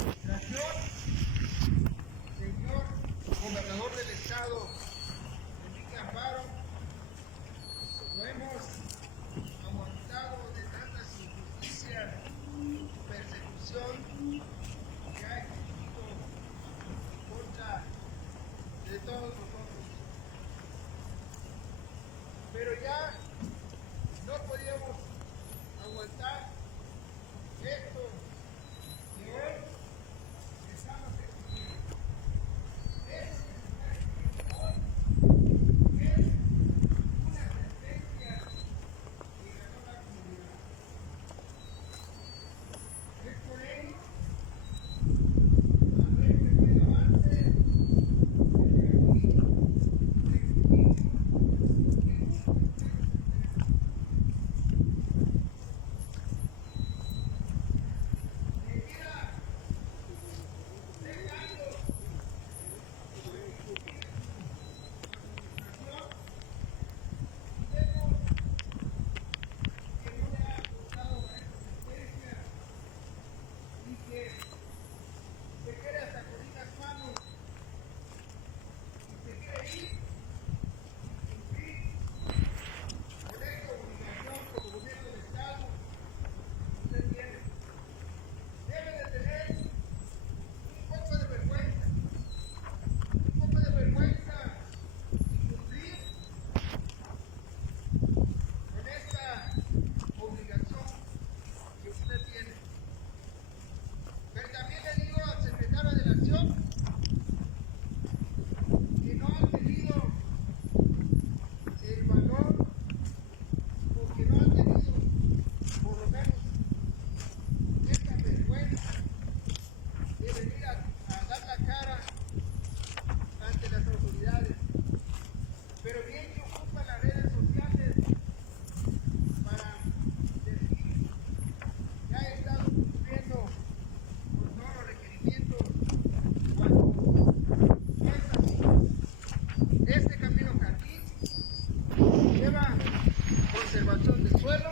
Administración, señor gobernador del estado, Enrique Alfaro, lo hemos aguantado de tantas injusticias y persecución que ha existido en contra de todos nosotros. Pero ya no podíamos aguantar esto que hoy estamos exigiendo. Esto que se está exigiendo hoy es una sentencia que ganó la comunidad. Es por ello, a ver que no hay avance, desde aquí exigimos se quiere sacudir las manos y se quiere ir y cumplir con esta obligación como gobierno del estado que usted tiene. Debe de tener un poco de vergüenza y cumplir con esta obligación que usted tiene. Pero también le digo al secretario de la Acción que no han tenido el valor o que no han tenido por lo menos esta vergüenza de venir a dar la cara ante las autoridades. Pero bien que ocupan las redes sociales para decir que ha estado cumpliendo con todos los requerimientos cuando no es así. Este camino jardín lleva conservación del suelo,